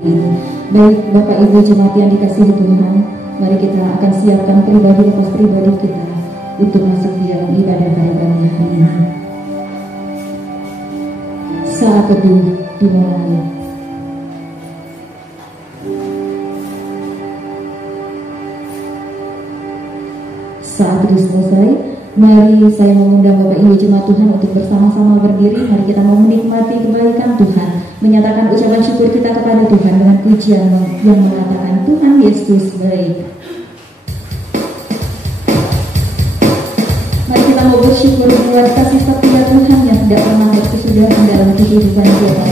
Baik Bapak Ibu jemaat yang dikasihi Tuhan, mari kita akan siapkan pribadi lepas pribadi kita untuk masuk di dalam ibadah pada pagi hari ini. Saat teduh dimulai. Saat teduh selesai, mari saya mengundang Bapak Ibu jemaat Tuhan untuk bersama-sama berdiri. Mari kita mau menikmati kebaikan Tuhan, menyatakan ucapan syukur kita kepada Tuhan dengan pujian yang mengatakan Tuhan Yesus baik. Mari kita mau bersyukur buat kasih setia Tuhan yang tidak pernah berkesudahan dalam kehidupan kita.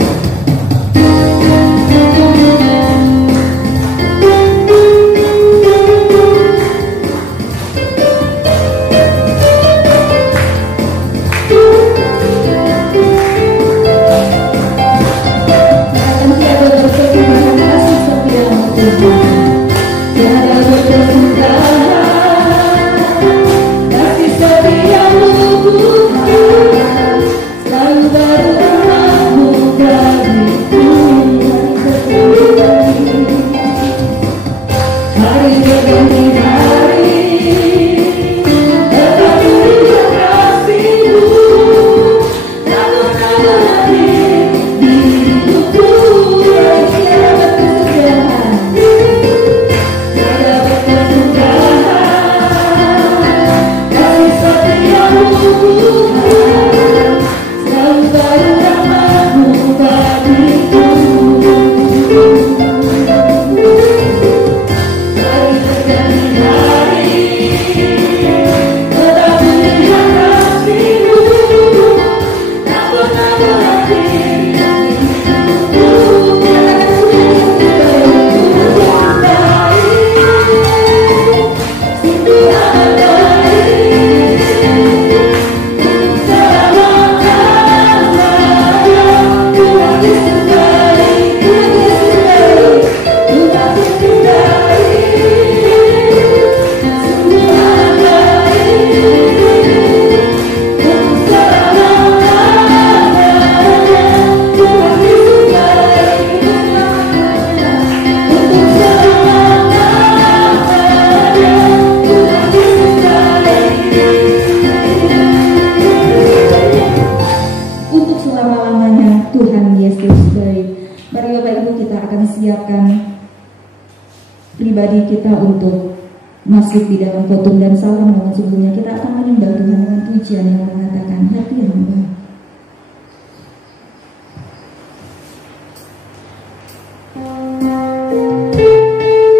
Pribadi kita untuk masuk di dalam khotbah dan salam, namun sebelumnya kita akan menyembah Tuhan dengan pujian yang mengatakan hati hamba.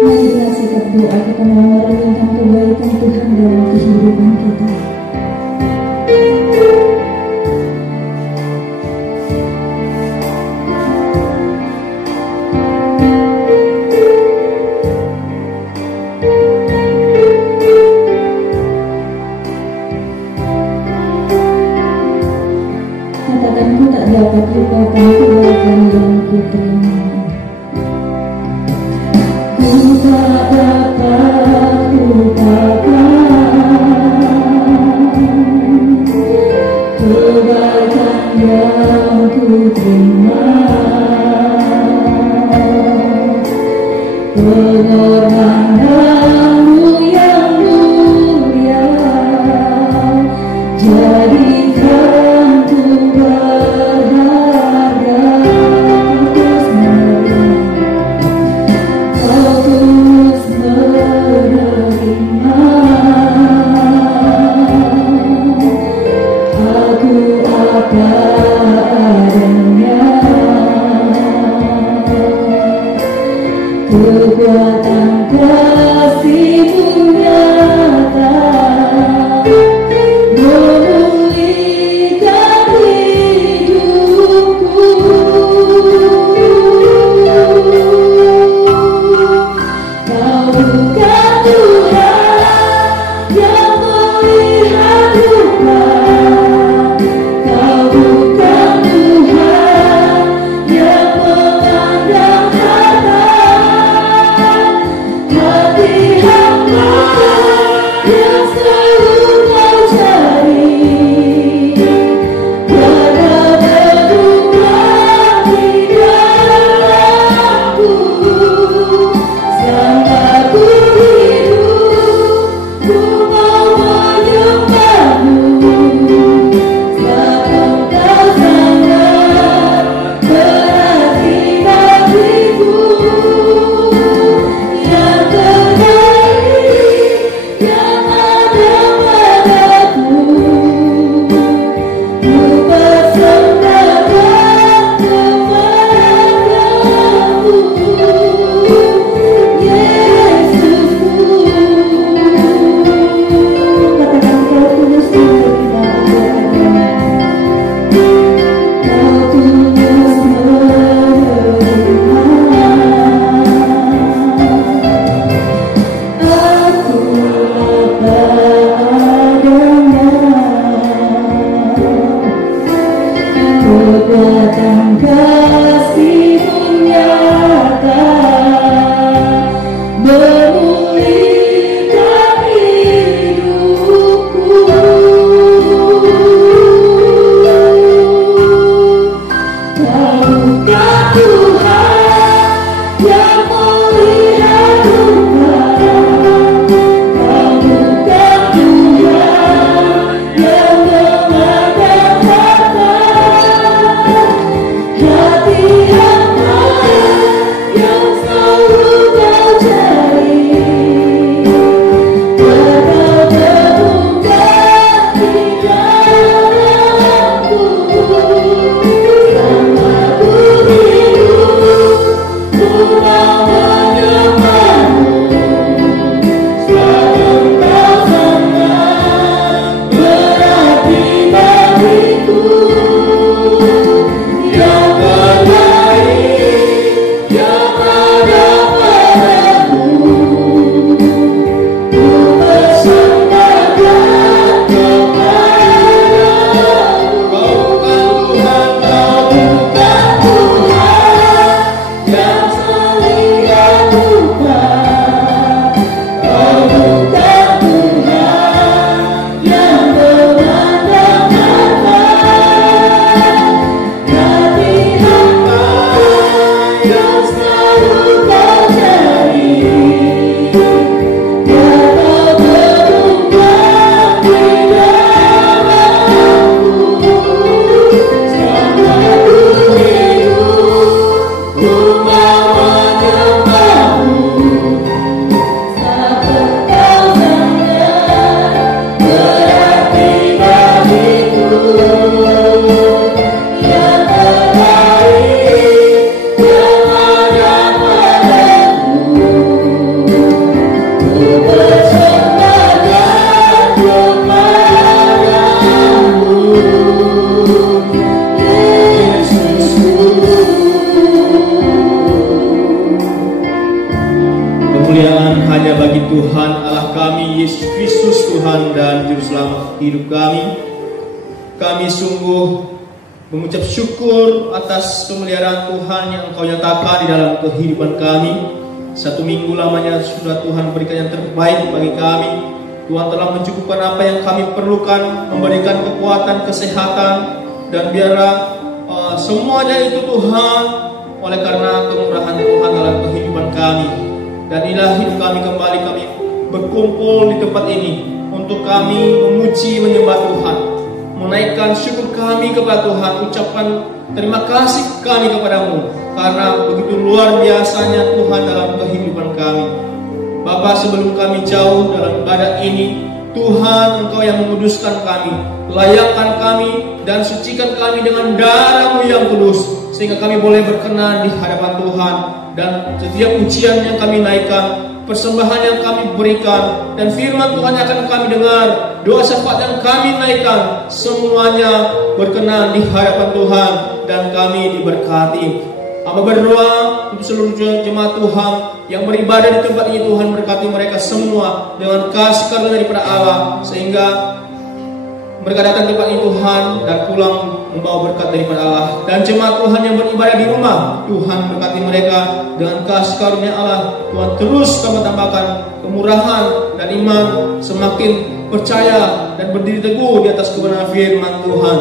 Mari dengan sikap doa kita mau merenungkan kebaikan Tuhan dalam kehidupan kita. Dapat lupakan kebaikan yang ku terima. Ku tak dapat Tuhan Allah kami, Yesus Kristus Tuhan dan Juru Selamat hidup kami, kami sungguh mengucap syukur atas pemeliharaan Tuhan yang Engkau nyatakan di dalam kehidupan kami. 1 minggu lamanya sudah Tuhan berikan yang terbaik bagi kami. Tuhan telah mencukupkan apa yang kami perlukan, memberikan kekuatan, kesehatan, dan biarlah semuanya itu Tuhan oleh karena kemurahan Tuhan dalam kehidupan kami. Dan inilah hidup kami kembali, kami berkumpul di tempat ini untuk kami memuji, menyembah Tuhan, menaikkan syukur kami kepada Tuhan, ucapkan terima kasih kami kepadamu karena begitu luar biasanya Tuhan dalam kehidupan kami. Bapa, sebelum kami jauh dalam ibadah ini, Tuhan Engkau yang menguduskan kami, layakkan kami dan sucikan kami dengan darah-Mu yang kudus, sehingga kami boleh berkenan di hadapan Tuhan. Dan setiap ujian yang kami naikkan, persembahan yang kami berikan, dan firman Tuhan yang akan kami dengar, doa syafaat yang kami naikkan, semuanya berkenan di hadapan Tuhan dan kami diberkati. Hamba berdoa untuk seluruh jemaat Tuhan yang beribadah di tempat ini, Tuhan berkati mereka semua dengan kasih karunia daripada Allah, sehingga mereka datang ke tempat ini Tuhan dan pulang membawa berkat daripada Allah. Dan jemaat Tuhan yang beribadah di rumah, Tuhan berkati mereka dengan kasih karunia Allah. Tuhan terus tambahkan kemurahan dan iman, semakin percaya dan berdiri teguh di atas kebenaran firman Tuhan.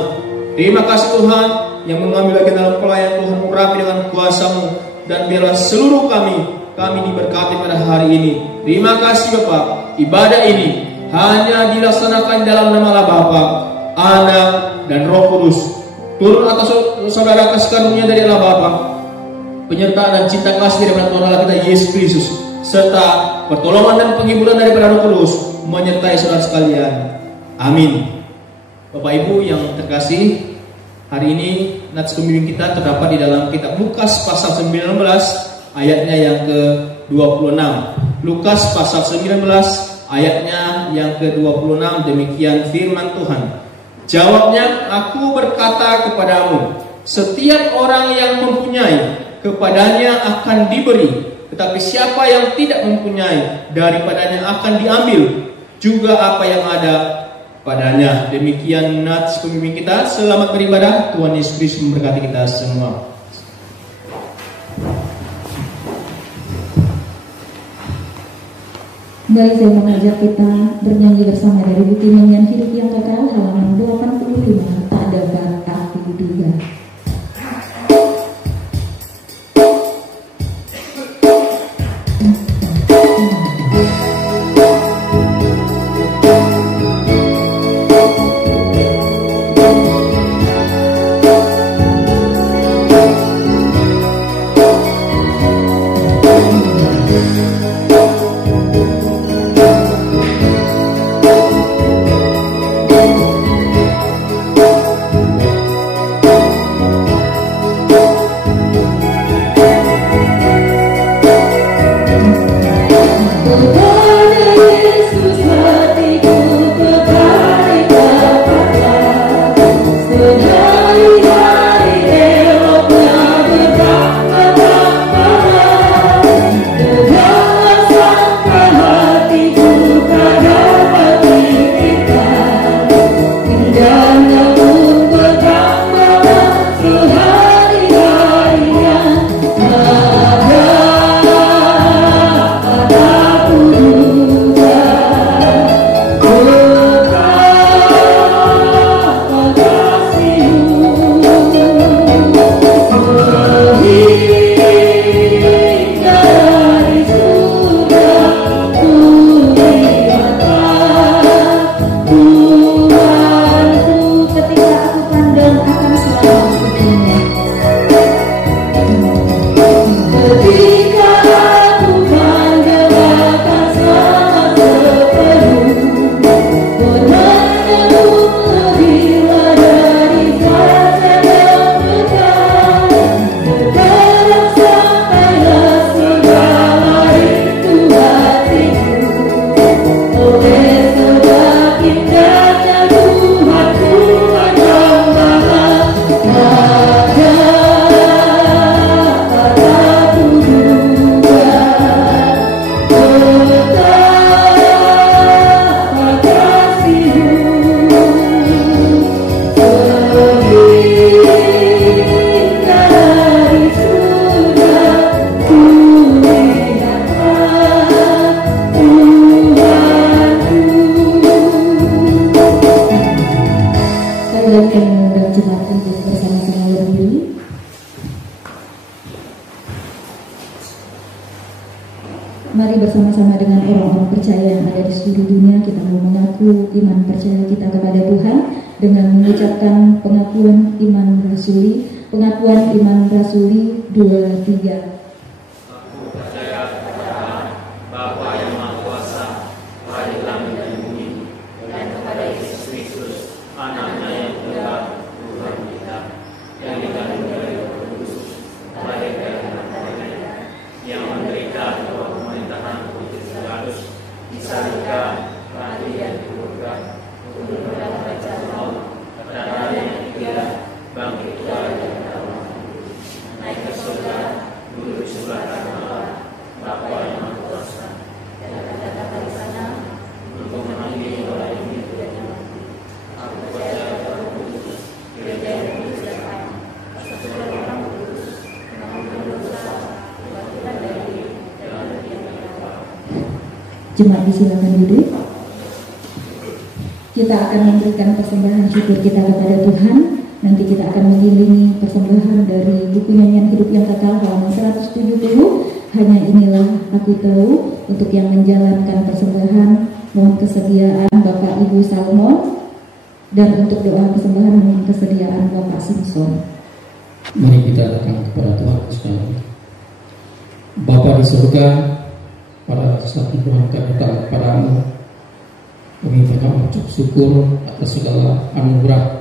Terima kasih Tuhan yang mengambil bagian dalam pelayan Tuhan, urapi dengan kuasa-Mu, dan biarlah seluruh kami diberkati pada hari ini. Terima kasih Bapa, ibadah ini hanya dilaksanakan dalam nama Allah Bapa, Anak, dan Roh Kudus. Turun atas saudara kasih karunia dari Allah Bapa, penyertaan dan cinta kasih daripada Tuhan Allah kita Yesus Kristus, serta pertolongan dan penghiburan daripada Roh Kudus menyertai saudara sekalian. Amin. Bapak Ibu yang terkasih, hari ini nats pembimbing kita terdapat di dalam kitab Lukas pasal 19 ayatnya yang ke-26. Lukas pasal 19 ayatnya yang ke-26, demikian firman Tuhan. Jawabnya, aku berkata kepadamu, setiap orang yang mempunyai, kepadanya akan diberi, tetapi siapa yang tidak mempunyai, daripadanya akan diambil juga apa yang ada padanya. Demikian nats pembimbing kita. Selamat beribadah. Tuhan Yesus Kristus memberkati kita semua. Mari saya mengajak kita bernyanyi bersama dari buku nyanyian hidup yang kekal halaman 85, tak dapat aku duga. ada di seluruh dunia, kita mau mengaku iman percaya kita kepada Tuhan dengan mengucapkan pengakuan iman rasuli. Pengakuan iman rasuli 2, 3. Aku percaya kepada Bapa yang Maha Kuasa, Tuhan langit dan bumi, dan kepada Yesus Kristus, Anaknya yang tunggal, Tuhan kita, yang dikandung dari Roh Kudus, lahir dari Maria, yang menderita di bawah pemerintahan Pontius Pilatus, disalibkan, mati dan dikuburkan, turun ke dalam kerajaan maut, pada hari yang ketiga, bangkit dari naik ke surga, duduk di sebelah kanan Allah, Bapa yang Maha Kuasa, dan akan datang dari sana untuk menghadiri orang yang hidup dan yang mati. Aku percaya pada Roh Kudus, Gereja yang kudus dan am, persekutuan orang kudus, pengampunan dosa, kebangkitan dari dan yang akan. Jemaat disilakan duduk. Kita akan memberikan persembahan syukur kita kepada Tuhan. Nanti kita akan mengiringi persembahan dari buku nyanyian hidup yang kekal halaman 170. Hanya inilah aku tahu. Untuk yang menjalankan persembahan mohon kesediaan Bapak Ibu Salmon, dan untuk doa persembahan mohon kesediaan Bapak Simpson. Mari kita datang kepada Tuhan sekalian. Bapa di surga, pada saat Tuhan kami datang kepadamu, kami banyak mengucap syukur atas segala anugerah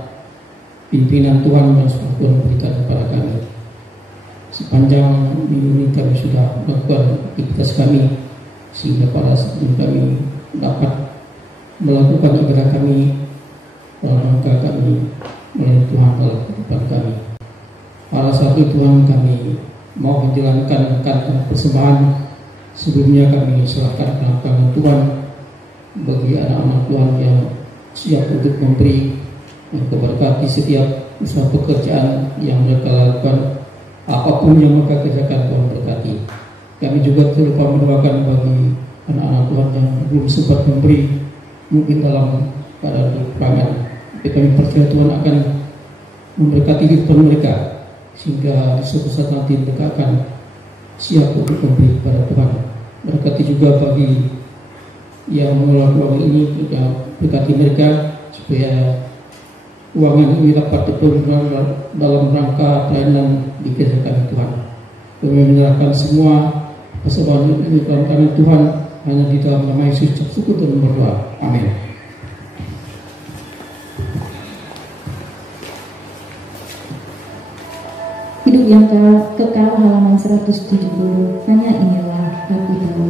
pimpinan Tuhan yang sudah Tuhan berikan kepada kami. Sepanjang minggu ini kami sudah melakukan aktivitas kami, sehingga pada saat ini kami dapat melakukan ibadah kami dalam rangka kami melayani Tuhan dalam kehidupan kami. Pada saat itu Tuhan, kami mau menjalankan kantong persembahan. Sebelumnya kami serahkan dalam tangan Tuhan bagi anak-anak Tuhan yang siap untuk memberi dan memberkati setiap usaha pekerjaan yang mereka lakukan. Apapun yang mereka kerjakan, Tuhan berkati. Kami juga terlupa mendoakan bagi anak-anak Tuhan yang belum sempat memberi, mungkin dalam keadaan kekurangan. Tapi kami percaya Tuhan akan memberkati kehidupan mereka, sehingga di suatu saat nanti mereka akan siap untuk memberi kepada Tuhan. Berkati juga bagi yang mengelola uang ini, juga berkati mereka supaya uangan ini dapat dipergunakan dalam rangka pelayanan di gereja kami Tuhan. Kami menyerahkan semua persembahan ini dalam tangan Tuhan, hanya di dalam nama Yesus syukur dan berdoa. Amin. Hidup yang kekal halaman 170. Hanya inilah aku tahu.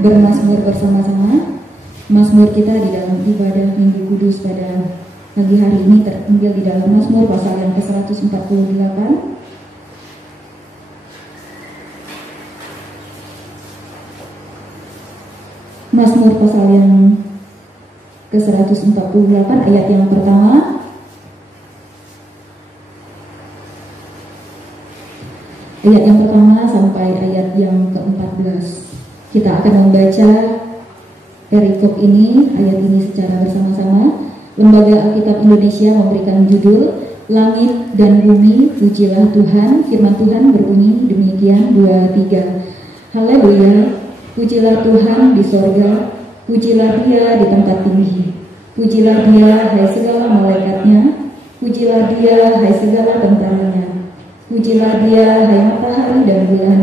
bermazmur bersama-sama. Mazmur kita di dalam ibadah Minggu Kudus pada pagi hari ini terambil di dalam Mazmur pasal yang ke-148. Mazmur pasal yang ke-148 ayat yang pertama. Ayat yang pertama sampai ayat yang ke-14. Kita akan membaca perikop ini, ayat ini secara bersama-sama. Lembaga Alkitab Indonesia memberikan judul Langit dan Bumi, Pujilah Tuhan. Firman Tuhan berbunyi demikian, 2-3. Haleluya, pujilah Tuhan di sorga, pujilah Dia di tempat tinggi. Pujilah Dia, hai segala malaikatnya, pujilah Dia, hai segala tentaranya. Pujilah Dia, hai matahari dan bulan.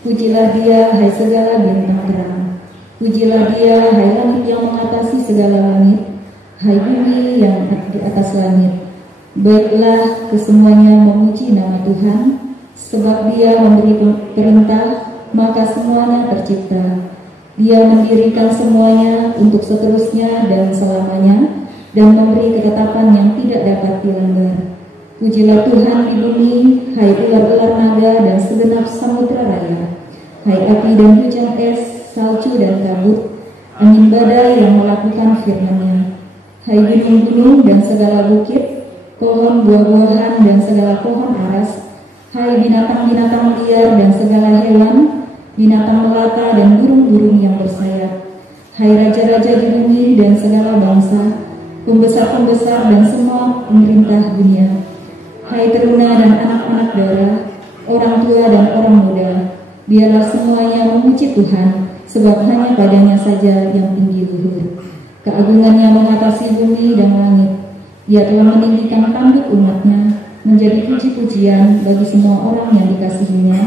Pujilah Dia, hai segala bintang terang. Pujilah Dia, hai langit yang mengatasi segala langit, hai bumi yang di atas langit. Baiklah kesemuanya memuji nama Tuhan, sebab Dia memberi perintah, maka semuanya tercipta. Dia mendirikan semuanya untuk seterusnya dan selamanya, dan memberi ketetapan yang tidak dapat dilanggar. Pujilah Tuhan di bumi, hai ular-ular naga dan segenap samudra raya, hai api dan hujan es, salju dan kabut, angin badai yang melakukan firman-Nya, hai gunung-gunung dan segala bukit, pohon buah-buahan dan segala pohon aras, hai binatang-binatang liar dan segala hewan, binatang melata dan burung-burung yang bersayap, hai raja-raja di bumi dan segala bangsa, pembesar-pembesar dan semua pemerintah dunia, hai teruna dan anak-anak darah, orang tua dan orang muda, biarlah semuanya memuji Tuhan, sebab hanya Padanya saja yang tinggi luhur. Keagungannya mengatasi bumi dan langit. Dia telah meninggikan tanduk umat-Nya, menjadi puji-pujian bagi semua orang yang dikasihinya,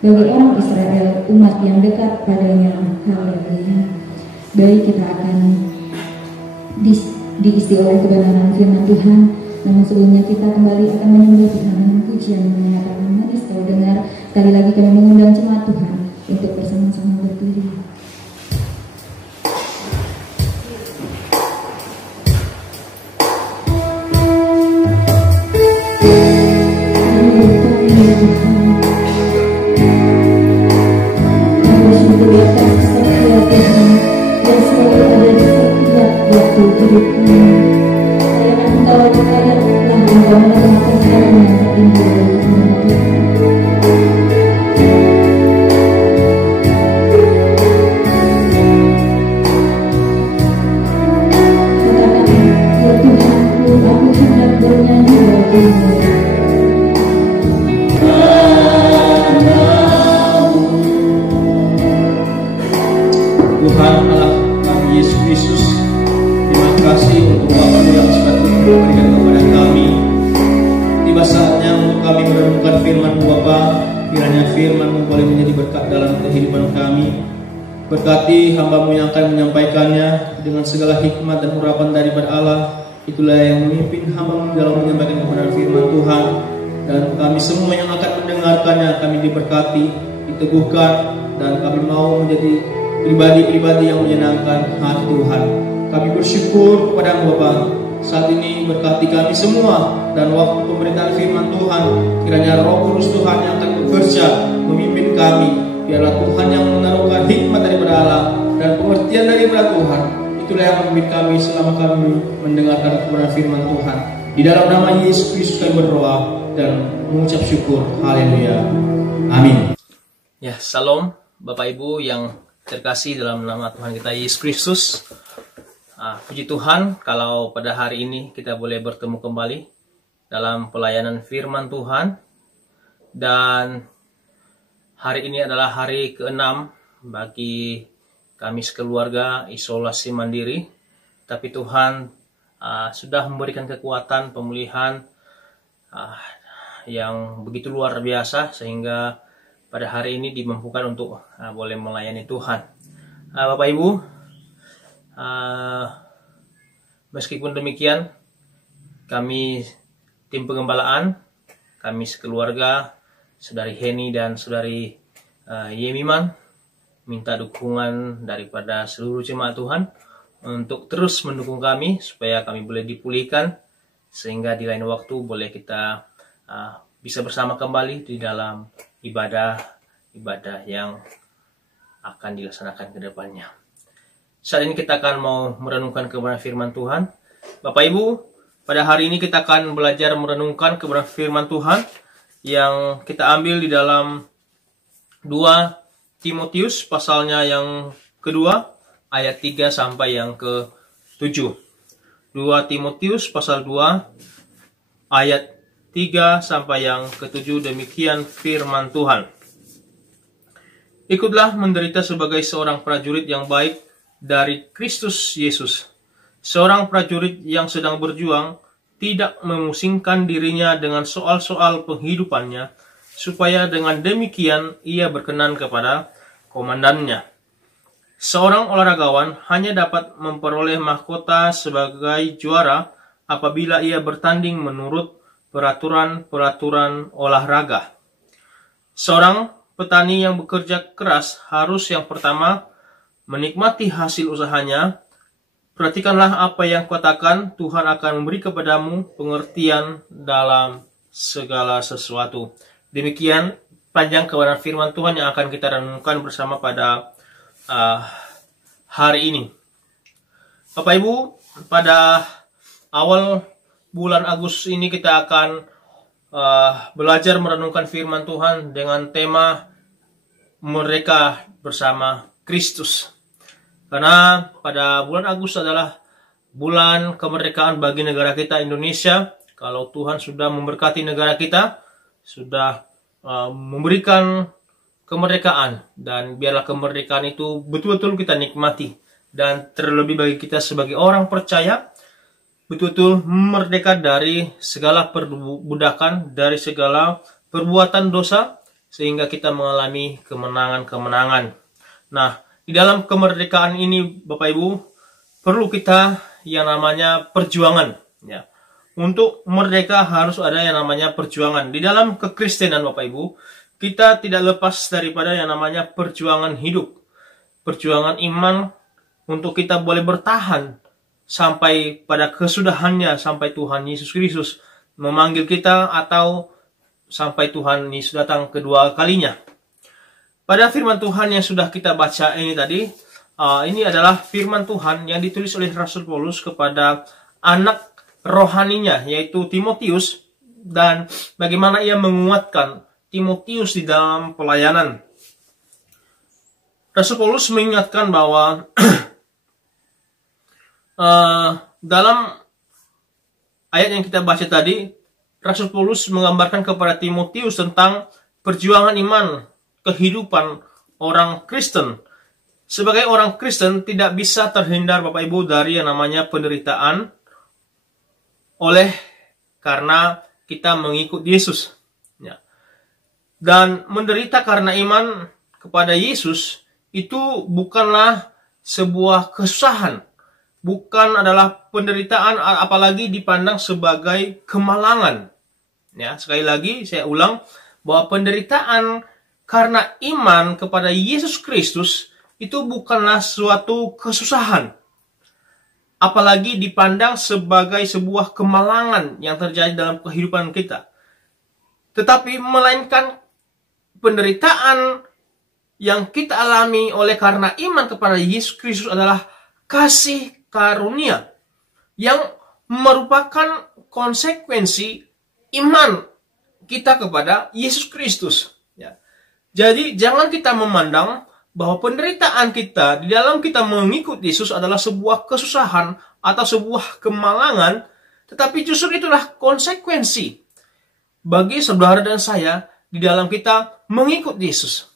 bagi orang Israel, umat yang dekat padanya. Haleluya. Baik, kita akan diisi oleh kebenaran firman Tuhan. Namun sebelumnya kita kembali akan menyembah Tuhan dengan pujian yang menyatakan manis kau dengar. Sekali lagi kami mengundang jemaat Tuhan untuk bersama-sama berdiri. Tuhan Allah kami Yesus Kristus, terima kasih untuk waktu yang sudah Tuhan berikan kepada kami. Tiba saatnya untuk kami merenungkan firman-Mu Bapa. Kiranya firman-Mu boleh menjadi berkat dalam kehidupan kami. Berkati hamba-Mu yang akan menyampaikannya dengan segala hikmat dan urapan daripada Allah. Itulah yang memimpin hamba-Mu dalam menyampaikan kebenaran firman Tuhan. Dan kami semua yang akan mendengarkannya, kami diberkati, diteguhkan, dan kami mau menjadi pribadi-pribadi yang menyenangkan hati Tuhan. Kami bersyukur kepada-Mu Bapa. Saat ini berkati kami semua dan waktu pemberitaan firman Tuhan, kiranya Roh Kudus Tuhan yang akan bekerja memimpin kami. Biarlah Tuhan yang menaruhkan hikmat daripada Allah dan pengertian daripada Tuhan. Itulah yang memimpin kami selama kami mendengarkan kebenaran firman Tuhan. Di dalam nama Yesus Kristus kami berdoa dan mengucap syukur. Haleluya. Amin. Ya, salam Bapak Ibu yang terkasih dalam nama Tuhan kita Yesus Kristus. Puji Tuhan kalau pada hari ini kita boleh bertemu kembali dalam pelayanan firman Tuhan. Dan hari ini adalah hari ke-6 bagi kami sekeluarga isolasi mandiri. Tapi Tuhan sudah memberikan kekuatan pemulihan yang begitu luar biasa sehingga pada hari ini dimampukan untuk boleh melayani Tuhan. Bapak Ibu, meskipun demikian, kami tim pengembalaan, kami sekeluarga, Saudari Heni dan Saudari Yemiman, minta dukungan daripada seluruh jemaat Tuhan untuk terus mendukung kami supaya kami boleh dipulihkan, sehingga di lain waktu boleh kita bisa bersama kembali di dalam ibadah yang akan dilaksanakan ke depannya. Saat ini kita akan mau merenungkan kebenaran firman Tuhan. Bapak Ibu, pada hari ini kita akan belajar merenungkan kebenaran firman Tuhan yang kita ambil di dalam 2 Timotius pasalnya yang kedua, ayat 3 sampai yang ke-7. 2 Timotius pasal 2, ayat 3 sampai yang ke-7, demikian firman Tuhan. Ikutlah menderita sebagai seorang prajurit yang baik dari Kristus Yesus. Seorang prajurit yang sedang berjuang tidak memusingkan dirinya dengan soal-soal penghidupannya, supaya dengan demikian ia berkenan kepada komandannya. Seorang olahragawan hanya dapat memperoleh mahkota sebagai juara apabila ia bertanding menurut peraturan-peraturan olahraga. Seorang petani yang bekerja keras harus yang pertama menikmati hasil usahanya. Perhatikanlah apa yang katakan, Tuhan akan memberi kepadamu pengertian dalam segala sesuatu. Demikian panjang kebenaran firman Tuhan yang akan kita renungkan bersama pada hari ini. Bapak Ibu, pada awal bulan Agustus ini kita akan belajar merenungkan firman Tuhan dengan tema Merdeka bersama Kristus. Karena pada bulan Agustus adalah bulan kemerdekaan bagi negara kita Indonesia. Kalau Tuhan sudah memberkati negara kita, sudah memberikan kemerdekaan, dan biarlah kemerdekaan itu betul-betul kita nikmati. Dan terlebih bagi kita sebagai orang percaya, betul-betul merdeka dari segala perbudakan, dari segala perbuatan dosa, sehingga kita mengalami kemenangan-kemenangan. Nah, di dalam kemerdekaan ini, Bapak Ibu, perlu kita yang namanya perjuangan. Ya. Untuk merdeka harus ada yang namanya perjuangan. Di dalam kekristenan, Bapak Ibu, kita tidak lepas daripada yang namanya perjuangan hidup. Perjuangan iman untuk kita boleh bertahan sampai pada kesudahannya, sampai Tuhan Yesus Kristus memanggil kita atau sampai Tuhan Yesus datang kedua kalinya. Pada firman Tuhan yang sudah kita baca ini tadi, ini adalah firman Tuhan yang ditulis oleh Rasul Paulus kepada anak rohaninya, yaitu Timotius, dan bagaimana ia menguatkan Timotius di dalam pelayanan. Rasul Paulus mengingatkan bahwa dalam ayat yang kita baca tadi, Rasul Paulus menggambarkan kepada Timotius tentang perjuangan iman, kehidupan orang Kristen. Sebagai orang Kristen tidak bisa terhindar, Bapak Ibu, dari yang namanya penderitaan oleh karena kita mengikut Yesus. Ya. Dan menderita karena iman kepada Yesus itu bukanlah sebuah kesusahan, bukan adalah penderitaan, apalagi dipandang sebagai kemalangan. Ya, sekali lagi saya ulang bahwa penderitaan karena iman kepada Yesus Kristus itu bukanlah suatu kesusahan, apalagi dipandang sebagai sebuah kemalangan yang terjadi dalam kehidupan kita. Tetapi melainkan penderitaan yang kita alami oleh karena iman kepada Yesus Kristus adalah kasih karunia yang merupakan konsekuensi iman kita kepada Yesus Kristus. Ya. Jadi jangan kita memandang bahwa penderitaan kita di dalam kita mengikut Yesus adalah sebuah kesusahan atau sebuah kemalangan, tetapi justru itulah konsekuensi bagi saudara dan saya di dalam kita mengikut Yesus.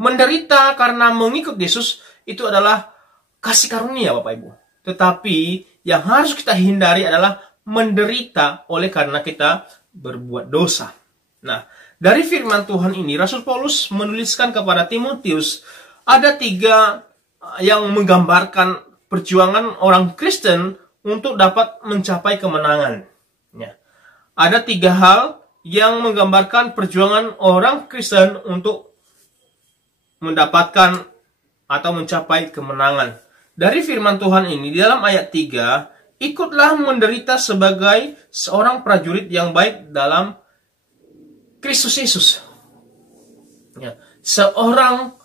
Menderita karena mengikut Yesus itu adalah kasih karunia, Bapak Ibu. Tetapi yang harus kita hindari adalah menderita oleh karena kita berbuat dosa. Nah, dari firman Tuhan ini, Rasul Paulus menuliskan kepada Timotius, ada 3 yang menggambarkan perjuangan orang Kristen untuk dapat mencapai kemenangan. Ya. Ada 3 hal yang menggambarkan perjuangan orang Kristen untuk mendapatkan atau mencapai kemenangan. Dari firman Tuhan ini di dalam ayat 3, ikutlah menderita sebagai seorang prajurit yang baik dalam Kristus Yesus. Ya, seorang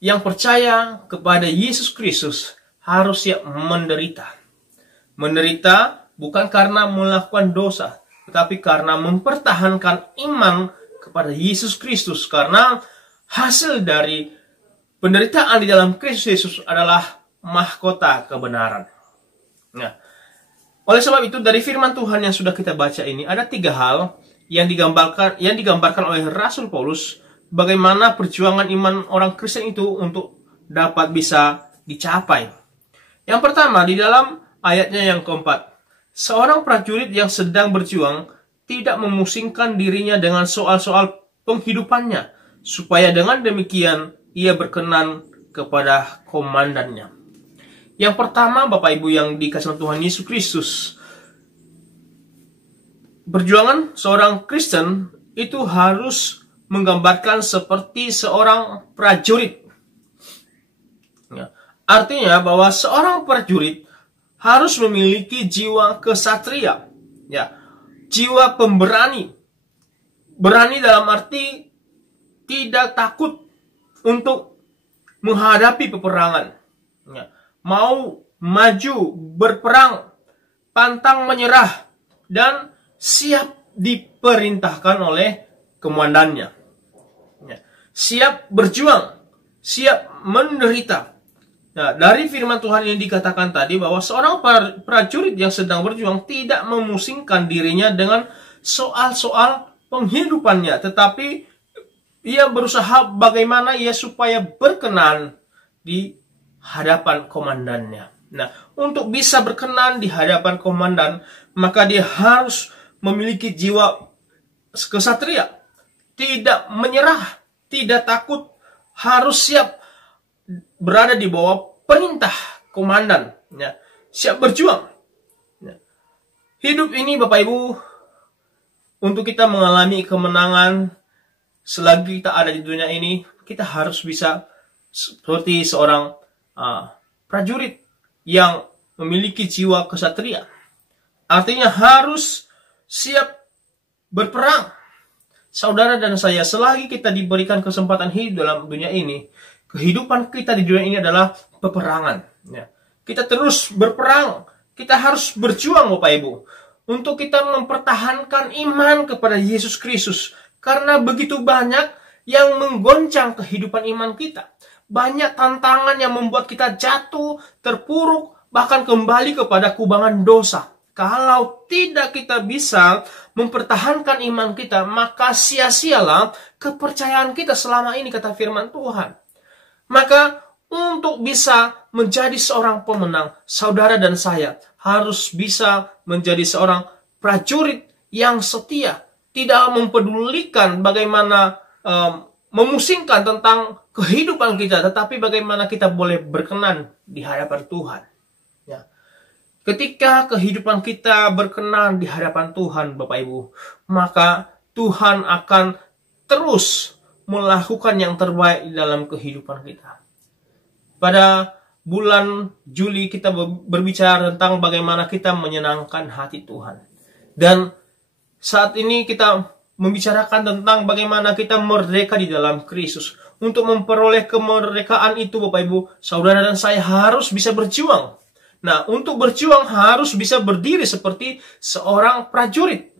yang percaya kepada Yesus Kristus harus siap menderita. Menderita bukan karena melakukan dosa, tetapi karena mempertahankan iman kepada Yesus Kristus. Karena hasil dari penderitaan di dalam Kristus Yesus adalah mahkota kebenaran. Nah, oleh sebab itu dari firman Tuhan yang sudah kita baca ini ada 3 hal yang digambarkan oleh Rasul Paulus bagaimana perjuangan iman orang Kristen itu untuk dapat bisa dicapai. Yang pertama di dalam ayatnya yang keempat, seorang prajurit yang sedang berjuang tidak memusingkan dirinya dengan soal-soal penghidupannya, supaya dengan demikian ia berkenan kepada komandannya. Yang pertama, Bapak Ibu yang dikasihi Tuhan Yesus Kristus, perjuangan seorang Kristen itu harus menggambarkan seperti seorang prajurit. Ya, artinya bahwa seorang prajurit harus memiliki jiwa kesatria, ya, jiwa pemberani. Berani dalam arti tidak takut untuk menghadapi peperangan. Ya, mau maju berperang, pantang menyerah, dan siap diperintahkan oleh komandannya. Ya, siap berjuang, siap menderita. Nah, dari firman Tuhan yang dikatakan tadi bahwa seorang prajurit yang sedang berjuang tidak memusingkan dirinya dengan soal-soal penghidupannya, tetapi ia berusaha bagaimana ia supaya berkenan di hadapan komandannya. Nah, untuk bisa berkenan di hadapan komandan, maka dia harus memiliki jiwa kesatria, tidak menyerah, tidak takut, harus siap berada di bawah perintah komandan, ya, siap berjuang. Ya. Hidup ini Bapak Ibu, untuk kita mengalami kemenangan selagi kita ada di dunia ini, kita harus bisa seperti seorang prajurit yang memiliki jiwa kesatria. Artinya harus siap berperang. Saudara dan saya, selagi kita diberikan kesempatan hidup dalam dunia ini, kehidupan kita di dunia ini adalah peperangan. Ya. Kita terus berperang. Kita harus berjuang, Bapak Ibu, untuk kita mempertahankan iman kepada Yesus Kristus. Karena begitu banyak yang menggoncang kehidupan iman kita. Banyak tantangan yang membuat kita jatuh, terpuruk, bahkan kembali kepada kubangan dosa. Kalau tidak kita bisa mempertahankan iman kita, maka sia-sialah kepercayaan kita selama ini, kata firman Tuhan. Maka untuk bisa menjadi seorang pemenang, saudara dan saya harus bisa menjadi seorang prajurit yang setia. Tidak mempedulikan bagaimana memusingkan tentang kehidupan kita, tetapi bagaimana kita boleh berkenan di hadapan Tuhan. Ya. Ketika kehidupan kita berkenan di hadapan Tuhan, Bapak Ibu, maka Tuhan akan terus melakukan yang terbaik dalam kehidupan kita. Pada bulan Juli kita berbicara tentang bagaimana kita menyenangkan hati Tuhan. Dan saat ini kita membicarakan tentang bagaimana kita merdeka di dalam Kristus. Untuk memperoleh kemerdekaan itu, Bapak Ibu, saudara dan saya harus bisa berjuang. Nah, untuk berjuang harus bisa berdiri seperti seorang prajurit.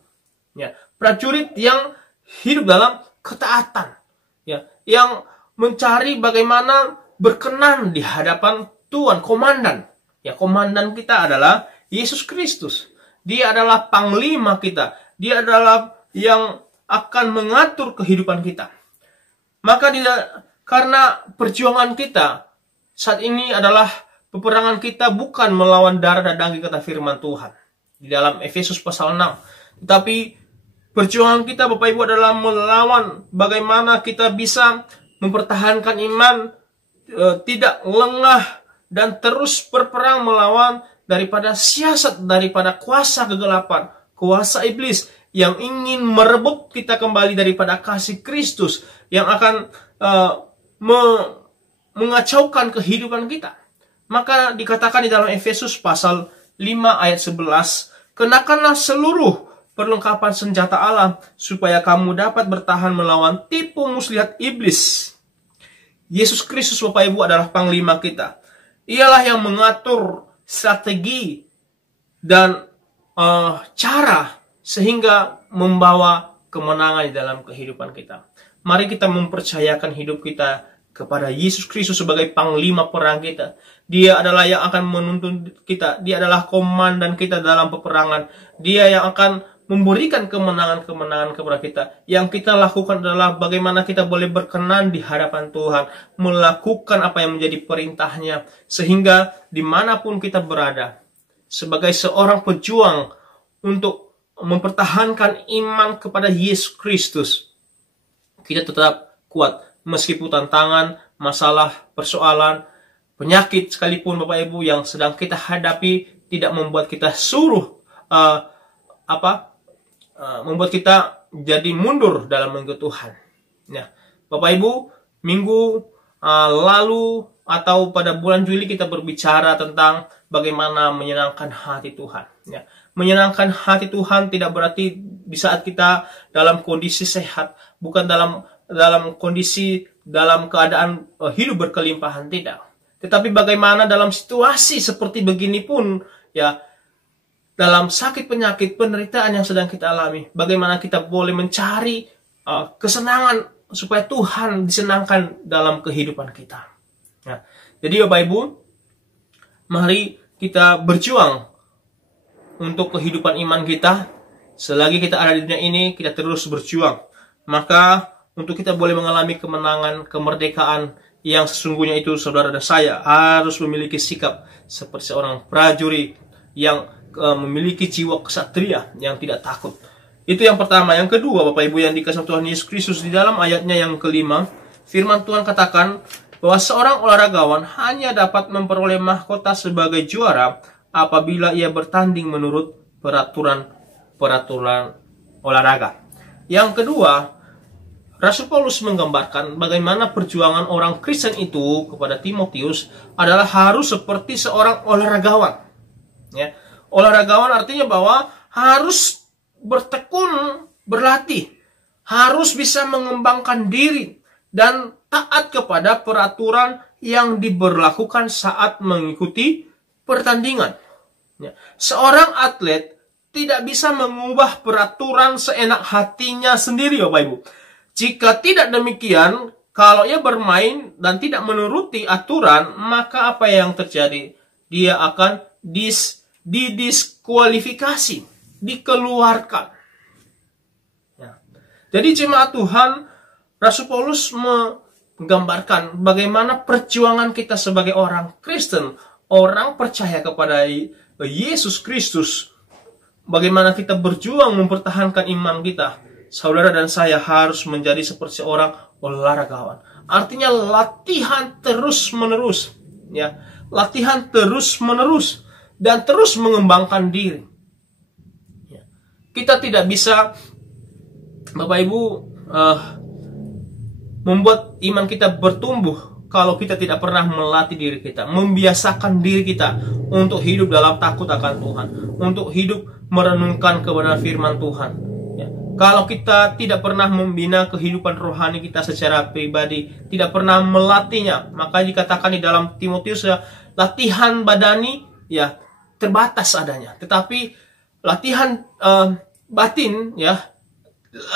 Ya, prajurit yang hidup dalam ketaatan. Ya, yang mencari bagaimana berkenan di hadapan Tuhan, komandan. Ya, komandan kita adalah Yesus Kristus. Dia adalah panglima kita. Dia adalah yang akan mengatur kehidupan kita. Maka karena perjuangan kita saat ini adalah peperangan kita bukan melawan darah dan daging, kata firman Tuhan di dalam Efesus pasal 6. Tetapi perjuangan kita, Bapak Ibu, adalah melawan bagaimana kita bisa mempertahankan iman, tidak lengah dan terus berperang melawan daripada siasat, daripada kuasa kegelapan, kuasa iblis yang ingin merebut kita kembali daripada kasih Kristus, yang akan mengacaukan kehidupan kita. Maka dikatakan di dalam Efesus pasal 5 ayat 11, kenakanlah seluruh perlengkapan senjata Allah supaya kamu dapat bertahan melawan tipu muslihat iblis. Yesus Kristus Bapak Ibu adalah panglima kita. Ialah yang mengatur strategi dan cara sehingga membawa kemenangan di dalam kehidupan kita. Mari kita mempercayakan hidup kita kepada Yesus Kristus sebagai panglima perang kita. Dia adalah yang akan menuntun kita. Dia adalah komandan kita dalam peperangan. Dia yang akan memberikan kemenangan-kemenangan kepada kita. Yang kita lakukan adalah bagaimana kita boleh berkenan di hadapan Tuhan. Melakukan apa yang menjadi perintahnya. Sehingga dimanapun kita berada, sebagai seorang pejuang untuk mempertahankan iman kepada Yesus Kristus, kita tetap kuat. Meskipun tantangan, masalah, persoalan, penyakit sekalipun Bapak Ibu yang sedang kita hadapi tidak membuat kita membuat kita jadi mundur dalam mengikut Tuhan. Nah, Bapak Ibu, minggu lalu atau pada bulan Juli kita berbicara tentang bagaimana menyenangkan hati Tuhan. Ya, menyenangkan hati Tuhan tidak berarti di saat kita dalam kondisi sehat, bukan dalam kondisi dalam keadaan hidup berkelimpahan, tidak. Tetapi bagaimana dalam situasi seperti begini pun, ya, dalam sakit penyakit penderitaan yang sedang kita alami, bagaimana kita boleh mencari kesenangan supaya Tuhan disenangkan dalam kehidupan kita. Nah, jadi Bapak Ibu, mari kita berjuang untuk kehidupan iman kita. Selagi kita ada di dunia ini, kita terus berjuang. Maka untuk kita boleh mengalami kemenangan, kemerdekaan yang sesungguhnya itu, saudara dan saya harus memiliki sikap seperti seorang prajurit yang memiliki jiwa kesatria yang tidak takut. Itu yang pertama. Yang kedua, Bapak Ibu yang dikasihi Tuhan Yesus Kristus, di dalam ayatnya yang kelima, firman Tuhan katakan bahwa seorang olahragawan hanya dapat memperoleh mahkota sebagai juara apabila ia bertanding menurut peraturan olahraga. Yang kedua, Rasul Paulus menggambarkan bagaimana perjuangan orang Kristen itu kepada Timotius adalah harus seperti seorang olahragawan. Ya, olahragawan artinya bahwa harus bertekun, berlatih, harus bisa mengembangkan diri dan taat kepada peraturan yang diberlakukan saat mengikuti pertandingan. Ya, seorang atlet tidak bisa mengubah peraturan seenak hatinya sendiri, Bapak Ibu. Jika tidak demikian, kalau ia bermain dan tidak menuruti aturan, maka apa yang terjadi? Dia akan didiskualifikasi, dikeluarkan. Ya. Jadi jemaat Tuhan, Rasul Paulus menggambarkan bagaimana perjuangan kita sebagai orang Kristen, orang percaya kepada Yesus Kristus, bagaimana kita berjuang mempertahankan iman kita. Saudara dan saya harus menjadi seperti seorang olahragawan. Artinya latihan terus-menerus, ya, latihan terus-menerus dan terus mengembangkan diri. Ya. Kita tidak bisa, Bapak Ibu, membuat iman kita bertumbuh kalau kita tidak pernah melatih diri kita, membiasakan diri kita untuk hidup dalam takut akan Tuhan, untuk hidup merenungkan kebenaran firman Tuhan. Kalau kita tidak pernah membina kehidupan rohani kita secara pribadi, tidak pernah melatihnya, maka dikatakan di dalam Timotius, latihan badani ya terbatas adanya. Tetapi latihan batin, ya,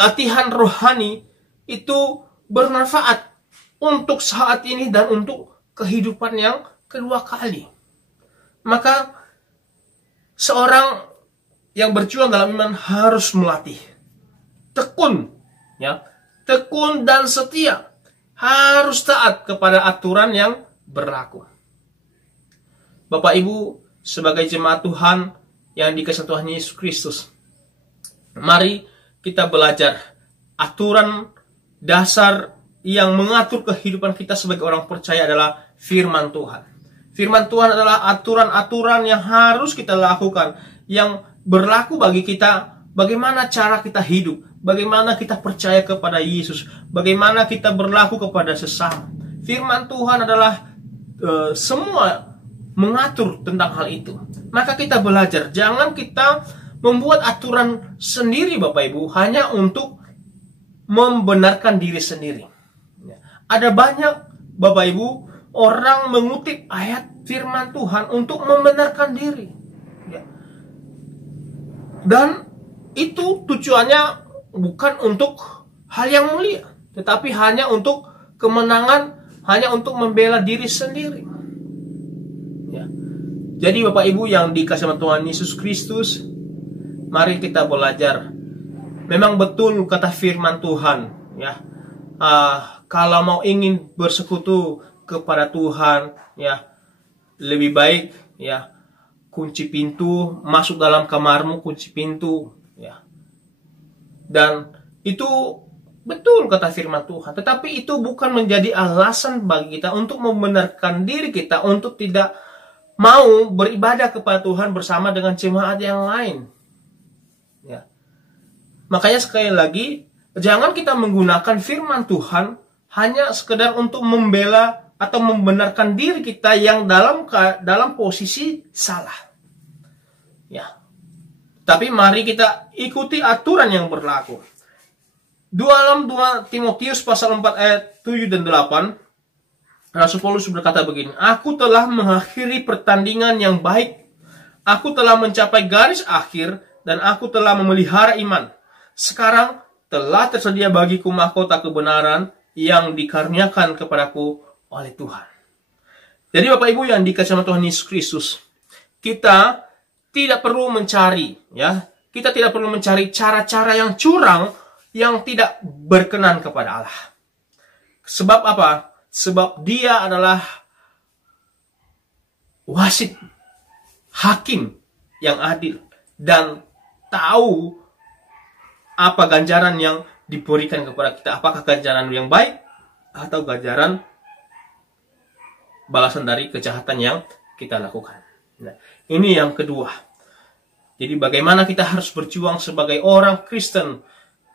latihan rohani itu bermanfaat untuk saat ini dan untuk kehidupan yang kedua kali. Maka seorang yang berjuang dalam iman harus melatih. Tekun, ya, tekun dan setia, harus taat kepada aturan yang berlaku. Bapak Ibu, sebagai jemaat Tuhan yang dikasihi Tuhan Yesus Kristus, mari kita belajar aturan dasar yang mengatur kehidupan kita sebagai orang percaya adalah firman Tuhan. Firman Tuhan adalah aturan-aturan yang harus kita lakukan, yang berlaku bagi kita, bagaimana cara kita hidup, bagaimana kita percaya kepada Yesus, bagaimana kita berlaku kepada sesama. Firman Tuhan adalah semua mengatur tentang hal itu. Maka kita belajar, jangan kita membuat aturan sendiri Bapak Ibu hanya untuk membenarkan diri sendiri. Ada banyak Bapak Ibu orang mengutip ayat firman Tuhan untuk membenarkan diri. Dan itu tujuannya bukan untuk hal yang mulia, tetapi hanya untuk kemenangan, hanya untuk membela diri sendiri. Jadi Bapak Ibu yang dikasihi Tuhan Yesus Kristus, mari kita belajar. Memang betul kata firman Tuhan, ya. Kalau mau ingin bersekutu kepada Tuhan, ya, lebih baik, ya, kunci pintu, masuk dalam kamarmu, kunci pintu, ya. Dan itu betul kata firman Tuhan. Tetapi itu bukan menjadi alasan bagi kita untuk membenarkan diri kita untuk tidak mau beribadah kepada Tuhan bersama dengan jemaat yang lain. Ya. Makanya sekali lagi, jangan kita menggunakan firman Tuhan hanya sekedar untuk membela atau membenarkan diri kita yang dalam posisi salah. Ya. Tapi mari kita ikuti aturan yang berlaku. Dalam 2 Timotius pasal 4 ayat 7 dan 8, Rasul Paulus berkata begini, "Aku telah mengakhiri pertandingan yang baik. Aku telah mencapai garis akhir dan aku telah memelihara iman. Sekarang telah tersedia bagiku mahkota kebenaran yang dikaruniakan kepadaku oleh Tuhan." Jadi Bapak Ibu yang dikasihi Tuhan Yesus Kristus, kita tidak perlu mencari, ya, kita tidak perlu mencari cara-cara yang curang yang tidak berkenan kepada Allah. Sebab apa? Sebab Dia adalah wasit, hakim yang adil, dan tahu apa ganjaran yang diberikan kepada kita. Apakah ganjaran yang baik atau ganjaran balasan dari kejahatan yang kita lakukan. Nah, ini yang kedua. Jadi bagaimana kita harus berjuang sebagai orang Kristen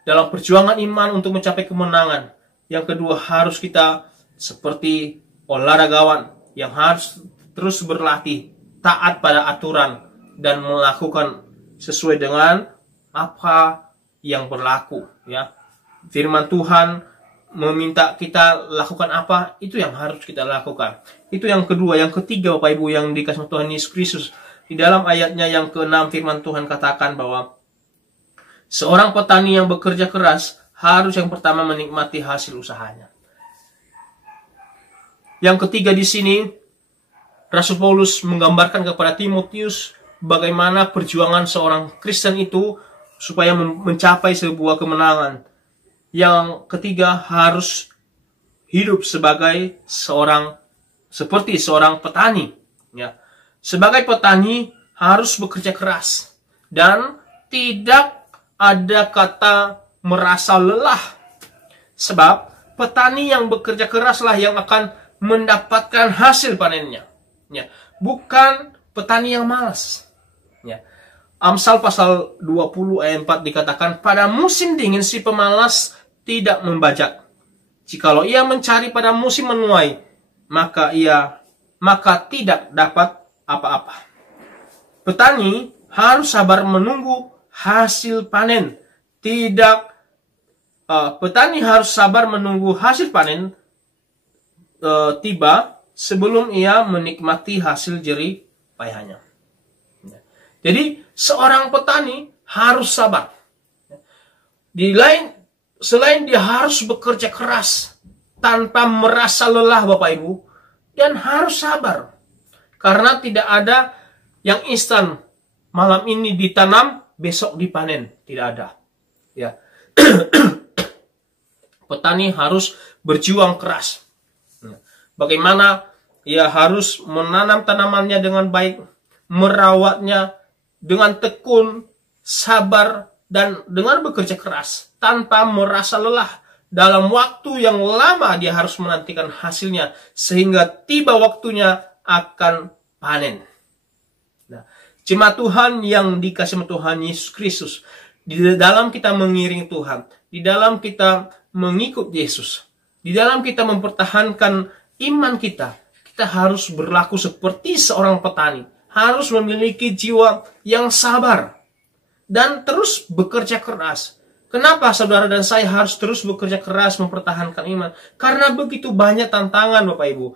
dalam perjuangan iman untuk mencapai kemenangan. Yang kedua, harus kita seperti olahragawan yang harus terus berlatih, taat pada aturan, dan melakukan sesuai dengan apa yang berlaku. Ya, firman Tuhan meminta kita lakukan apa, itu yang harus kita lakukan. Itu yang kedua. Yang ketiga Bapak Ibu yang dikasihi Tuhan Yesus Kristus, di dalam ayatnya yang ke-6 firman Tuhan katakan bahwa seorang petani yang bekerja keras harus yang pertama menikmati hasil usahanya. Yang ketiga di sini, Rasul Paulus menggambarkan kepada Timotius bagaimana perjuangan seorang Kristen itu supaya mencapai sebuah kemenangan. Yang ketiga, harus hidup sebagai seperti seorang petani. Ya. Sebagai petani harus bekerja keras dan tidak ada kata merasa lelah. Sebab petani yang bekerja keraslah yang akan mendapatkan hasil panennya, ya, bukan petani yang malas. Ya. Amsal pasal 20 ayat 4 dikatakan, "Pada musim dingin si pemalas tidak membajak. Jikalau ia mencari pada musim menuai, maka tidak dapat apa-apa." Petani harus sabar menunggu hasil panen. Petani harus sabar menunggu hasil panen tiba sebelum ia menikmati hasil jerih payahnya. Jadi seorang petani harus sabar. Selain dia harus bekerja keras tanpa merasa lelah Bapak Ibu, dan harus sabar karena tidak ada yang instan. Malam ini ditanam, besok dipanen, tidak ada. Ya. Petani harus berjuang keras. Bagaimana ia harus menanam tanamannya dengan baik, merawatnya dengan tekun, sabar, dan dengan bekerja keras tanpa merasa lelah. Dalam waktu yang lama dia harus menantikan hasilnya sehingga tiba waktunya akan panen. Nah, jemaat Tuhan yang dikasihi Tuhan Yesus Kristus, di dalam kita mengiring Tuhan, di dalam kita mengikut Yesus, di dalam kita mempertahankan iman kita harus berlaku seperti seorang petani, harus memiliki jiwa yang sabar dan terus bekerja keras. Kenapa saudara dan saya harus terus bekerja keras mempertahankan iman? Karena begitu banyak tantangan Bapak Ibu,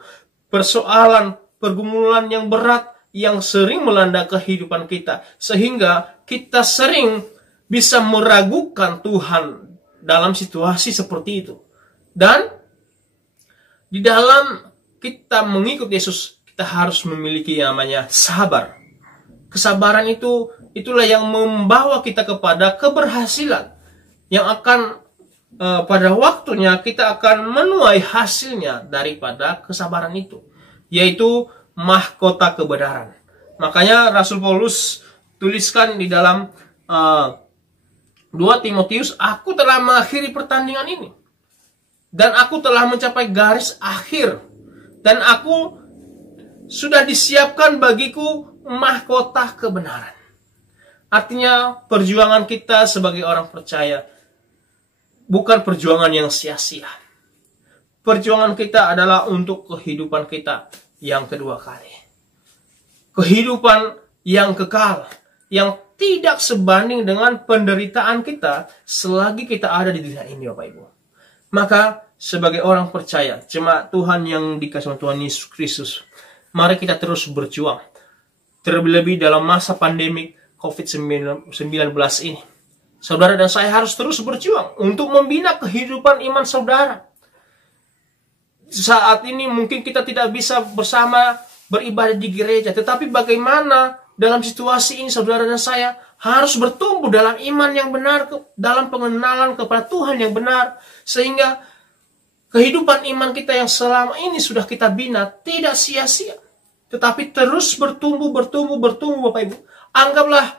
persoalan, pergumulan yang berat yang sering melanda kehidupan kita, sehingga kita sering bisa meragukan Tuhan dalam situasi seperti itu. Dan di dalam kita mengikut Yesus, kita harus memiliki yang namanya sabar. Kesabaran itulah yang membawa kita kepada keberhasilan, yang akan pada waktunya kita akan menuai hasilnya daripada kesabaran itu, yaitu mahkota kebenaran. Makanya Rasul Paulus tuliskan di dalam 2 Timotius, aku telah mengakhiri pertandingan ini, dan aku telah mencapai garis akhir, dan aku sudah disiapkan bagiku mahkota kebenaran. Artinya perjuangan kita sebagai orang percaya bukan perjuangan yang sia-sia. Perjuangan kita adalah untuk kehidupan kita yang kedua kali. Kehidupan yang kekal, yang tidak sebanding dengan penderitaan kita selagi kita ada di dunia ini, Bapak Ibu. Maka sebagai orang percaya, jemaat Tuhan yang dikasihi Tuhan Yesus Kristus, mari kita terus berjuang. Terlebih dalam masa pandemi COVID-19 ini, saudara dan saya harus terus berjuang untuk membina kehidupan iman saudara. Saat ini mungkin kita tidak bisa bersama beribadah di gereja, tetapi bagaimana dalam situasi ini saudara dan saya harus bertumbuh dalam iman yang benar, dalam pengenalan kepada Tuhan yang benar, sehingga kehidupan iman kita yang selama ini sudah kita bina tidak sia-sia, tetapi terus bertumbuh Bapak Ibu. Anggaplah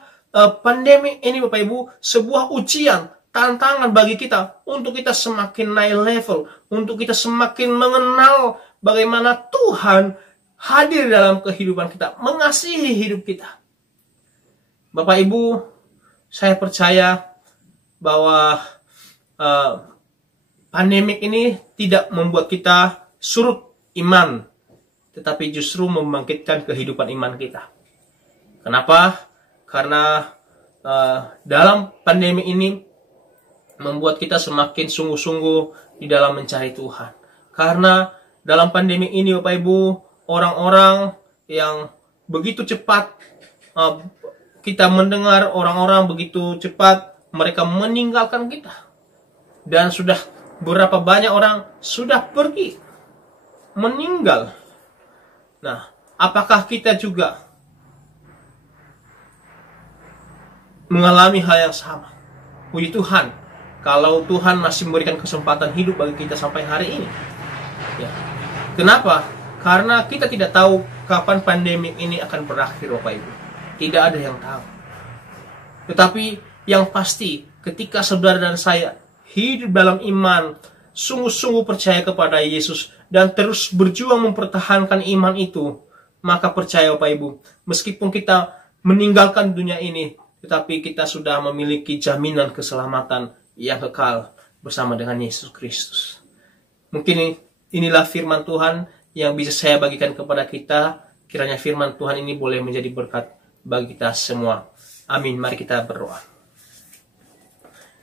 pandemi ini Bapak Ibu sebuah ujian, tantangan bagi kita untuk kita semakin naik level, untuk kita semakin mengenal bagaimana Tuhan hadir dalam kehidupan kita, mengasihi hidup kita. Bapak Ibu, saya percaya bahwa pandemik ini tidak membuat kita surut iman, tetapi justru membangkitkan kehidupan iman kita. Kenapa? Karena dalam pandemi ini membuat kita semakin sungguh-sungguh di dalam mencari Tuhan. Karena dalam pandemi ini Bapak Ibu, orang-orang yang begitu cepat kita mendengar, orang-orang begitu cepat mereka meninggalkan kita. Dan sudah berapa banyak orang sudah pergi, meninggal. Nah, apakah kita juga mengalami hal yang sama? Puji Tuhan, kalau Tuhan masih memberikan kesempatan hidup bagi kita sampai hari ini. Ya. Kenapa? Karena kita tidak tahu kapan pandemi ini akan berakhir, Bapak Ibu. Tidak ada yang tahu. Tetapi yang pasti, ketika saudara dan saya hidup dalam iman, sungguh-sungguh percaya kepada Yesus, dan terus berjuang mempertahankan iman itu, maka percaya Bapak Ibu, meskipun kita meninggalkan dunia ini, tetapi kita sudah memiliki jaminan keselamatan yang kekal bersama dengan Yesus Kristus. Mungkin inilah firman Tuhan yang bisa saya bagikan kepada kita. Kiranya firman Tuhan ini boleh menjadi berkat bagi kita semua. Amin. Mari kita berdoa.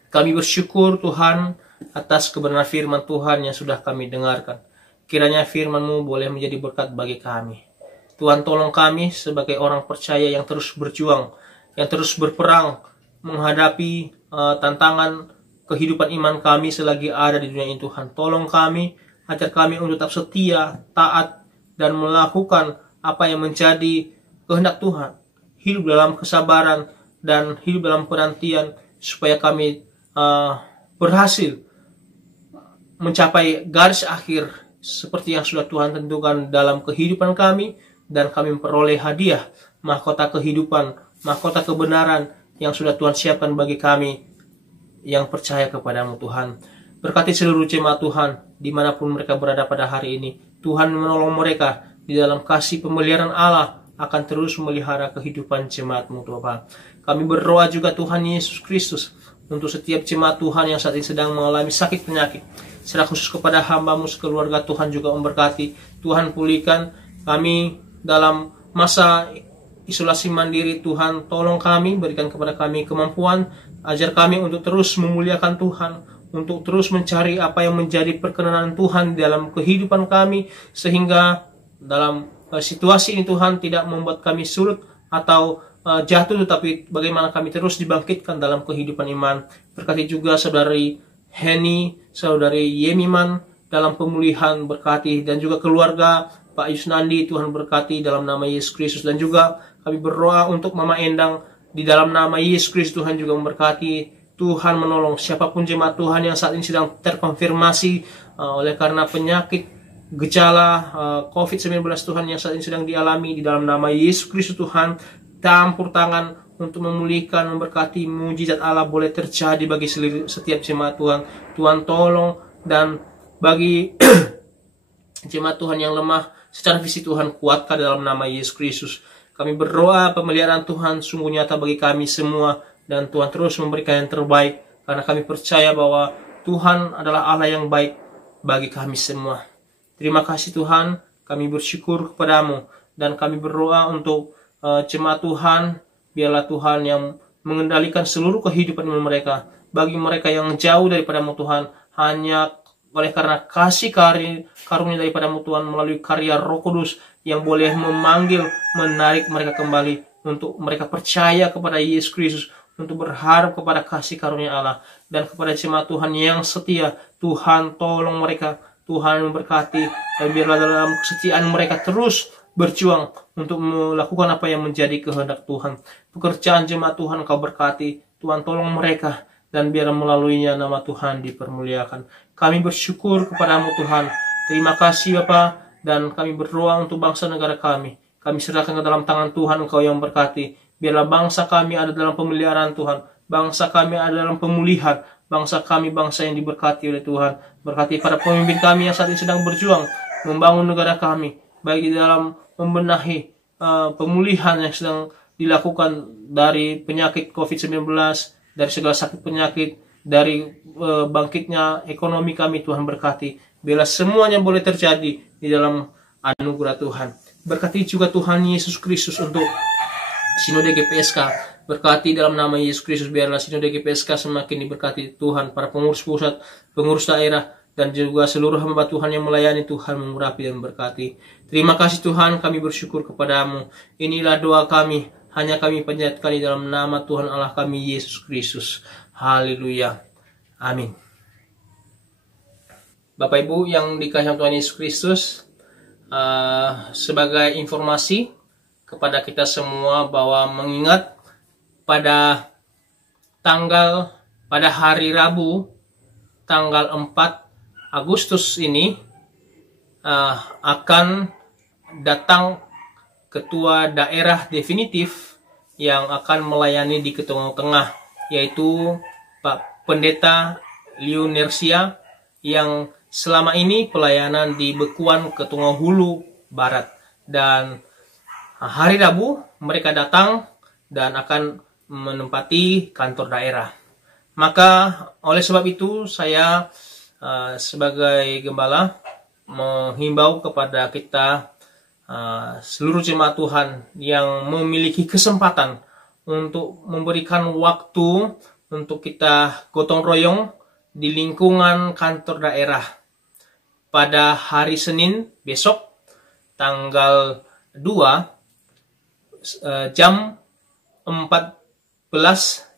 Kami bersyukur Tuhan atas kebenaran firman Tuhan yang sudah kami dengarkan. Kiranya firman-Mu boleh menjadi berkat bagi kami. Tuhan, tolong kami sebagai orang percaya yang terus berjuang, yang terus berperang menghadapi tantangan kehidupan iman kami selagi ada di dunia ini. Tuhan, tolong kami agar kami untuk tetap setia, taat, dan melakukan apa yang menjadi kehendak Tuhan. Hidup dalam kesabaran dan hidup dalam penantian, supaya kami berhasil mencapai garis akhir seperti yang sudah Tuhan tentukan dalam kehidupan kami, dan kami memperoleh hadiah mahkota kehidupan, mahkota kebenaran yang sudah Tuhan siapkan bagi kami yang percaya kepadamu. Tuhan, berkati seluruh jemaat Tuhan dimanapun mereka berada pada hari ini. Tuhan menolong mereka di dalam kasih pemeliharaan Allah, akan terus memelihara kehidupan jemaat-Mu Tuhan. Kami berdoa juga Tuhan Yesus Kristus, untuk setiap jemaat Tuhan yang saat ini sedang mengalami sakit penyakit. Secara khusus kepada hamba-Mu sekeluarga, Tuhan juga memberkati. Tuhan pulihkan kami dalam masa isolasi mandiri. Tuhan tolong kami, berikan kepada kami kemampuan, ajar kami untuk terus memuliakan Tuhan, untuk terus mencari apa yang menjadi perkenan Tuhan dalam kehidupan kami, sehingga dalam situasi ini Tuhan tidak membuat kami surut atau jatuh, tetapi bagaimana kami terus dibangkitkan dalam kehidupan iman. Berkati juga saudari Heni, saudari Yemiman dalam pemulihan, berkati, dan juga keluarga Pak Yusnandi, Tuhan berkati dalam nama Yesus Kristus. Dan juga kami berdoa untuk Mama Endang, di dalam nama Yesus Kristus Tuhan juga memberkati. Tuhan menolong siapapun jemaat Tuhan yang saat ini sedang terkonfirmasi oleh karena penyakit gejala COVID-19 Tuhan yang saat ini sedang dialami, di dalam nama Yesus Kristus Tuhan campur tangan untuk memulihkan, memberkati. Mujizat Allah boleh terjadi bagi setiap jemaat Tuhan. Tuhan tolong, dan bagi jemaat Tuhan yang lemah secara fisik, Tuhan kuatkan dalam nama Yesus Kristus. Kami berdoa pemeliharaan Tuhan sungguh nyata bagi kami semua, dan Tuhan terus memberikan yang terbaik, karena kami percaya bahwa Tuhan adalah Allah yang baik bagi kami semua. Terima kasih Tuhan, kami bersyukur kepadamu, dan kami berdoa untuk jemaat Tuhan. Biarlah Tuhan yang mengendalikan seluruh kehidupan mereka. Bagi mereka yang jauh daripadamu Tuhan, hanya oleh karena kasih karunia daripadamu Tuhan, melalui karya Roh Kudus yang boleh memanggil, menarik mereka kembali untuk mereka percaya kepada Yesus Kristus, untuk berharap kepada kasih karunia Allah. Dan kepada jemaat Tuhan yang setia, Tuhan tolong mereka, Tuhan memberkati, dan biarlah dalam kesetiaan mereka terus berjuang untuk melakukan apa yang menjadi kehendak Tuhan. Pekerjaan jemaat Tuhan Kau berkati, Tuhan tolong mereka, dan biar melaluinya nama Tuhan dipermuliakan. Kami bersyukur kepadamu Tuhan. Terima kasih Bapa, dan kami berdoa untuk bangsa negara kami. Kami serahkan ke dalam tangan Tuhan, Engkau yang berkati. Biarlah bangsa kami ada dalam pemeliharaan Tuhan, bangsa kami ada dalam pemulihan, bangsa kami bangsa yang diberkati oleh Tuhan. Berkati para pemimpin kami yang saat ini sedang berjuang membangun negara kami, baik di dalam membenahi pemulihan yang sedang dilakukan dari penyakit COVID-19, dari segala sakit penyakit, dari bangkitnya ekonomi kami. Tuhan berkati, biarlah semuanya boleh terjadi di dalam anugerah Tuhan. Berkati juga Tuhan Yesus Kristus untuk Sinode GPSK. Berkati dalam nama Yesus Kristus, biarlah Sinode GPSK semakin diberkati Tuhan. Para pengurus pusat, pengurus daerah, dan juga seluruh hamba Tuhan yang melayani, Tuhan mengurapi dan memberkati. Terima kasih Tuhan, kami bersyukur kepadamu. Inilah doa kami, hanya kami panjatkan di dalam nama Tuhan Allah kami Yesus Kristus. Haleluya. Amin. Bapak Ibu yang dikasihi Tuhan Yesus Kristus, sebagai informasi kepada kita semua bahwa mengingat pada hari Rabu tanggal 4 Agustus ini akan datang ketua daerah definitif yang akan melayani di Ketengah Tengah, yaitu Pak Pendeta Leonersia, yang selama ini pelayanan di Bekuan Ketengah Hulu Barat. Dan hari Rabu mereka datang dan akan menempati kantor daerah. Maka oleh sebab itu saya sebagai gembala menghimbau kepada kita seluruh jemaat Tuhan yang memiliki kesempatan untuk memberikan waktu untuk kita gotong royong di lingkungan kantor daerah pada hari Senin besok tanggal 2 jam 14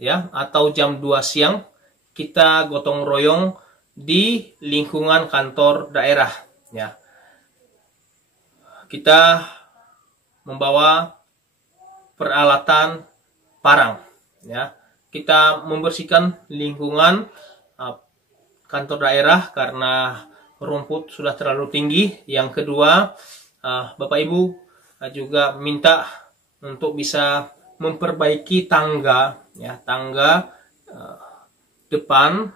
ya, atau jam 2 siang kita gotong royong di lingkungan kantor daerah ya. Kita membawa peralatan parang ya. Kita membersihkan lingkungan kantor daerah karena rumput sudah terlalu tinggi. Yang kedua, Bapak Ibu juga minta untuk bisa memperbaiki tangga ya, tangga depan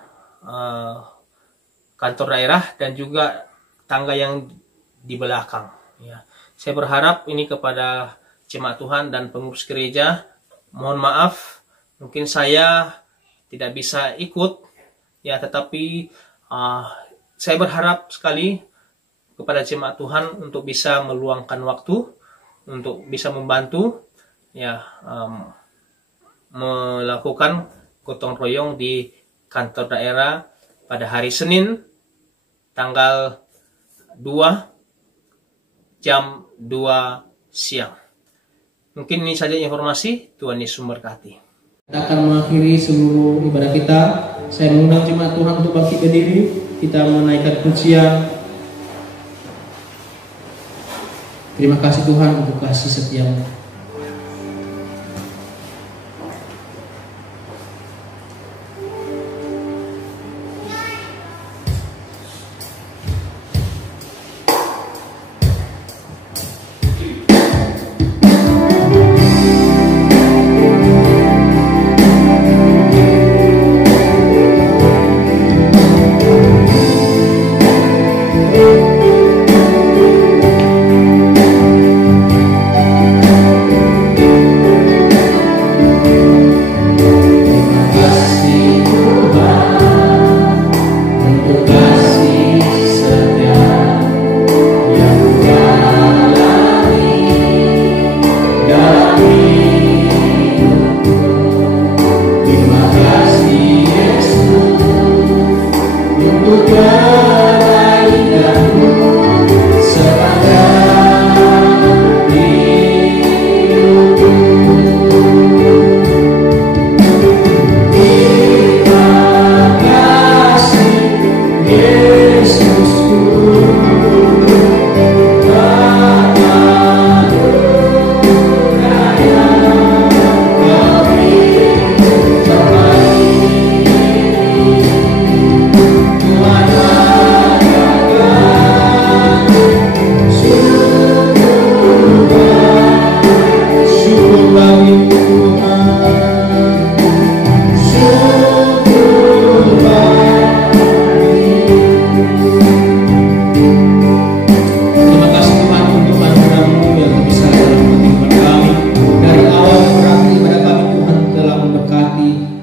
kantor daerah dan juga tangga yang di belakang ya. Saya berharap ini kepada jemaat Tuhan dan pengurus gereja, mohon maaf mungkin saya tidak bisa ikut, ya, tetapi saya berharap sekali kepada jemaat Tuhan untuk bisa meluangkan waktu untuk bisa membantu, ya, melakukan gotong royong di kantor daerah pada hari Senin tanggal 2 jam 2 siang. Mungkin ini saja informasi. Tuhan Yesus memberkati. Kita akan mengakhiri seluruh ibadah kita. Saya mengundang jemaat Tuhan untuk bangkit berdiri. Kita menaikkan pujian. Terima kasih Tuhan untuk kasih setia-Mu.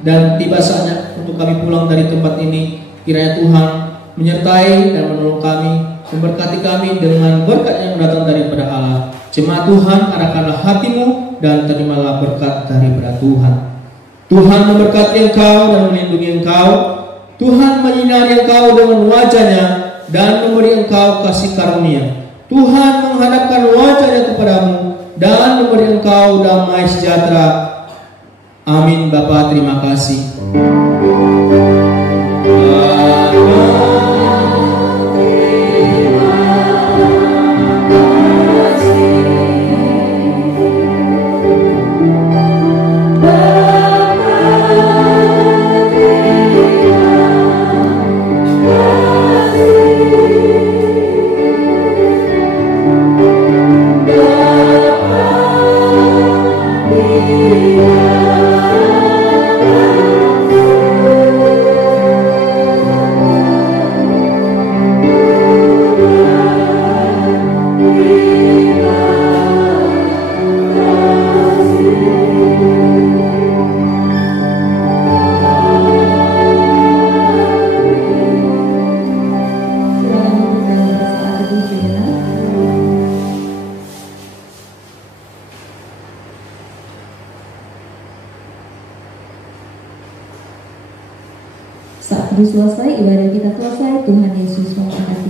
Dan tiba saatnya untuk kami pulang dari tempat ini. Kiranya Tuhan menyertai dan menolong kami, memberkati kami dengan berkat yang datang daripada Allah. Jemaat Tuhan, arahkanlah hatimu dan terimalah berkat daripada Tuhan. Tuhan memberkati engkau dan melindungi engkau. Tuhan menyinari engkau dengan wajahnya dan memberi engkau kasih karunia. Tuhan menghadapkan wajahnya kepadamu dan memberi engkau damai sejahtera. Amin. Bapa, terima kasih. Saat sudah selesai, ibadah kita selesai. Tuhan Yesus memberkati.